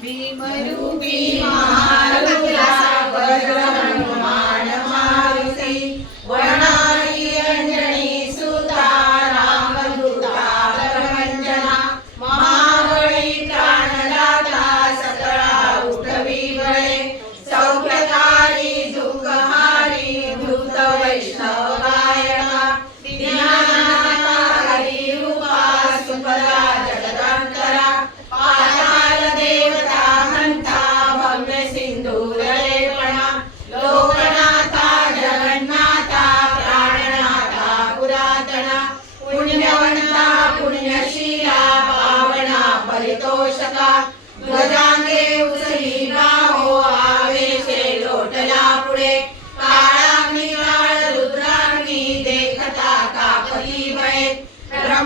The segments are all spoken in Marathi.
भीमरूपी महारुद्रा वज्र हनुमान मारुती वनारी अंजनी सुता रामदूता प्रभंजना महाबळी प्राणदाता सकळा उठवी बळे सौख्यकारी दुःखहारी वैष्णव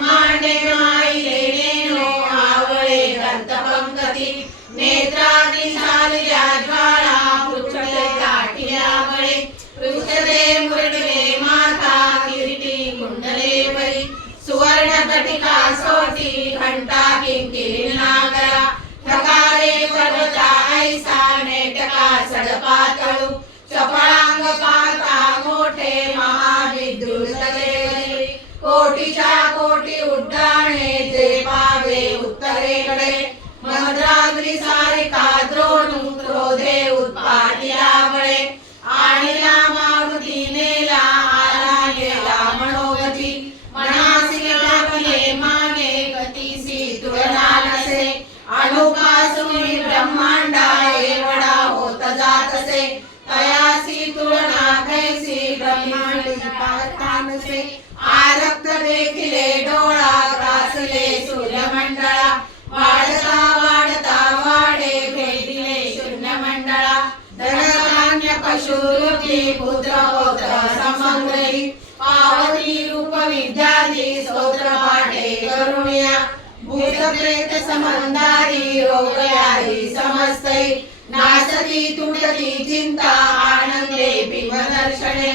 ब्रह्मांडे उत्तरेकडे मद्राद्री सारिका द्रोणू क्रोधे उत्पाटिला बळे. आणिला मारुती नेला आला गेला मनोगती. मनासी टाकले मागे गतीसी तुळना नसे अणुपासून ब्रह्मांडा एवढा होत जातसे. तयासी तुळना कैसी ब्रह्मांडी पाहता नसे आरक्त देखिले धनधान्य पुत्र होत्र समग्रही पावती रूप विद्यादी स्तोत्र पाठे करुण्या। भूत प्रेत समंदारी रोगयारी समस्तै। नाशती तुटती चिंता आनंदे भीमदर्शने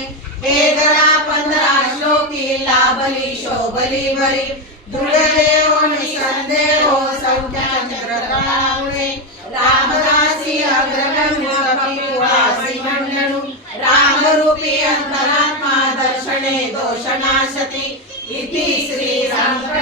हे गरा पंधरा श्लोकी लाभली शोभली बरी धुळले हो निसंदेहो संख्याचंद्रकळामुळे रामदासी ಅಂತರಾತ್ಮ ದರ್ಶನೆ ದೋಷನಾಶತಿ. ಇತಿ ಶ್ರೀ ರಾಮ